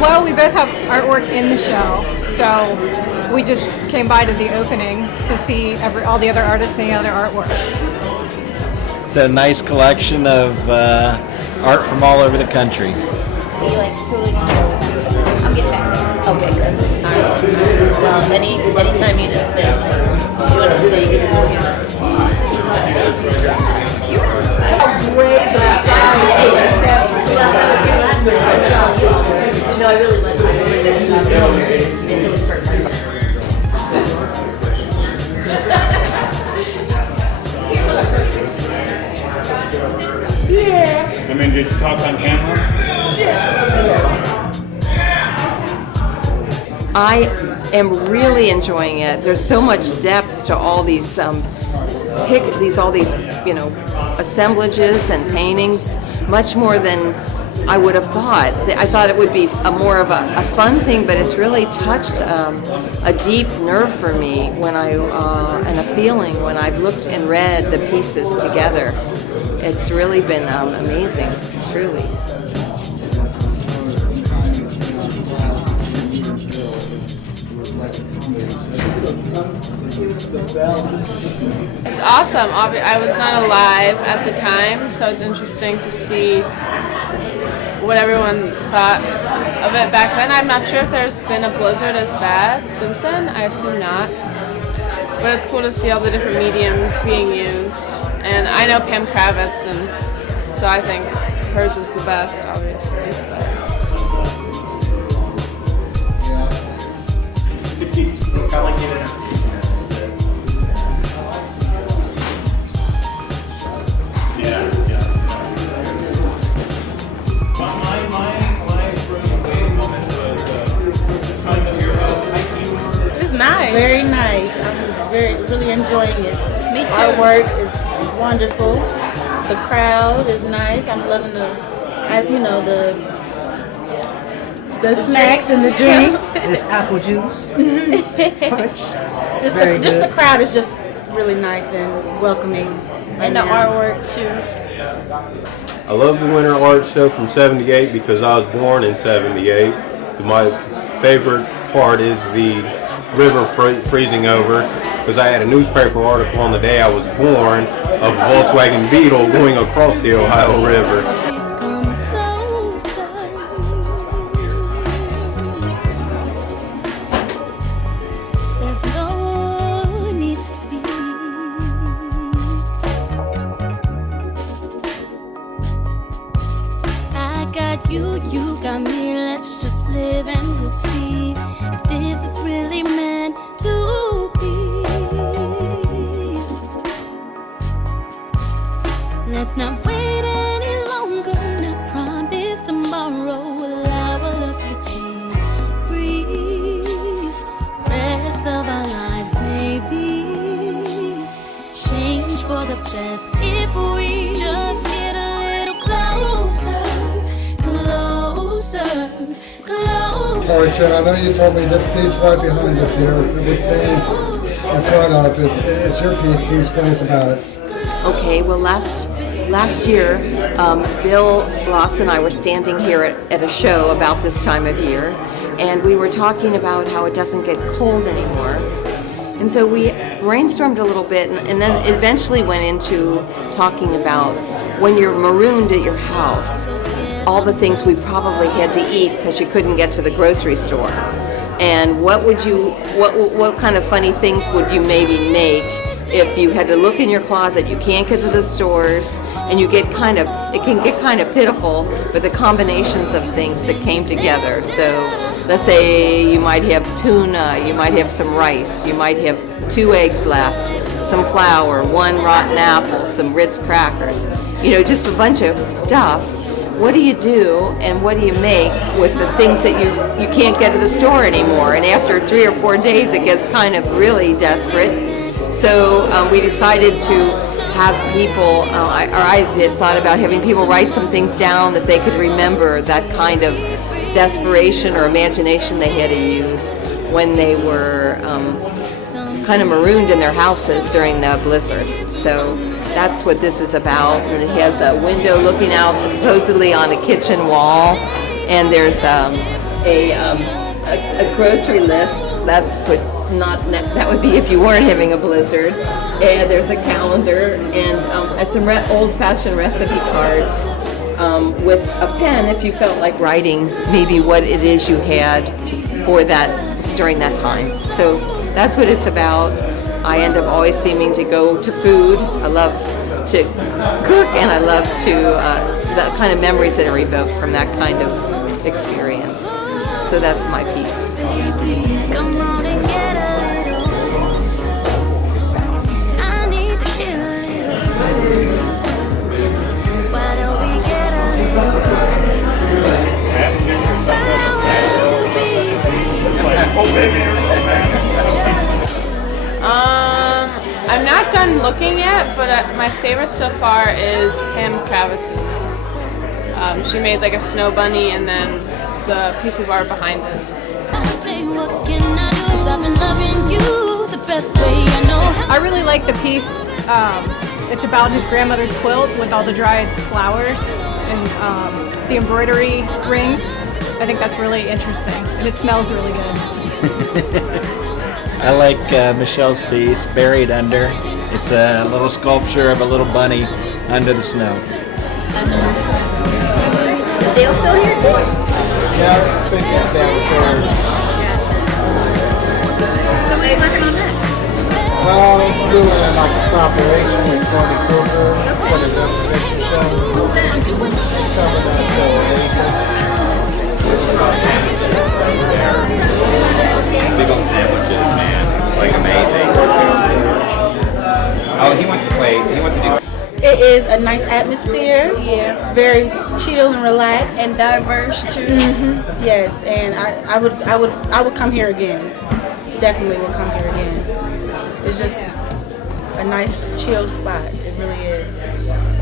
Well, we both have artwork in the show, so we just came by to the opening to see all the other artists and the other artwork. It's a nice collection of art from all over the country. Are you like totally 100%? I'll get back there. Okay, good. All right. Well, anytime you just feel like you want to stay. How great the sky is. No, I really was. It was perfect. I mean, did you talk on camera? I am really enjoying it. There's so much depth to all these assemblages and paintings, much more than I would have thought. I thought it would be more of a fun thing, but it's really touched a deep nerve for me and a feeling when I've looked and read the pieces together. It's really been amazing, truly. It's awesome. I was not alive at the time, so it's interesting to see what everyone thought of it back then. I'm not sure if there's been a blizzard as bad since then. I assume not. But it's cool to see all the different mediums being used. And I know Pam Kravitz, and so I think hers is the best, obviously. Very nice. I'm really enjoying it. Me too. Artwork is wonderful. The crowd is nice. I'm loving the snacks and the drinks. This apple juice. Punch. Just the crowd is just really nice and welcoming. And the artwork too. I love the Winter Art Show from '78 because I was born in '78. My favorite part is the river freezing over, because I had a newspaper article on the day I was born of a Volkswagen Beetle going across the Ohio River. You got me, let's just live and we'll see if this is really meant to be. Let's not wait any longer, not promise tomorrow allow our love to be free. Rest of our lives may be changed for the best if we just get a little closer. Alright, Sharon, I know you told me this piece right behind us here that we're staying in front of. It's your piece. Can you explain us about it? Okay, well, last year, Bill Ross and I were standing here at a show about this time of year, and we were talking about how it doesn't get cold anymore. And so we brainstormed a little bit, and then eventually went into talking about when you're marooned at your house, all the things we probably had to eat because you couldn't get to the grocery store. And what kind of funny things would you maybe make if you had to look in your closet, you can't get to the stores, and it can get kind of pitiful with the combinations of things that came together. So let's say you might have tuna, you might have some rice, you might have 2 eggs left, some flour, 1 rotten apple, some Ritz crackers, just a bunch of stuff. what do you do and what do you make with the things that you can't get at the store anymore? And after 3 or 4 days, it gets kind of really desperate. So we decided to have people, thought about having people write some things down that they could remember, that kind of desperation or imagination they had to use when they were kind of marooned in their houses during the blizzard. So that's what this is about. And it has a window looking out supposedly on a kitchen wall, and there's a grocery list. That's put that would be if you weren't having a blizzard. And there's a calendar and some old-fashioned recipe cards with a pen if you felt like writing maybe what it is you had for that during that time. So that's what it's about. I end up always seeming to go to food. I love to cook, and I love to the kind of memories that are evoked from that kind of experience. So that's my piece. Come on and get a little. I need to kill a little. Why don't we get a little? I'm not done looking yet, but my favorite so far is Pam Kravitz's. She made like a snow bunny and then the piece of art behind it. I really like the piece. It's about his grandmother's quilt with all the dried flowers and the embroidery rings. I think that's really interesting, and it smells really good. I like Michelle's piece, Buried Under. It's a little sculpture of a little bunny under the snow. Dale's still here too? Yeah, I think that was her. So what are you working on next? Well, I'm doing like a cooperation with Tony Kruger for the picture show. It's coming out Big old sandwiches, man. It's like amazing. Oh, he wants to do. It is a nice atmosphere. Yeah. It's very chill and relaxed and diverse too. Mm-hmm. Yes, and I would come here again. Definitely will come here again. It's just a nice chill spot. It really is.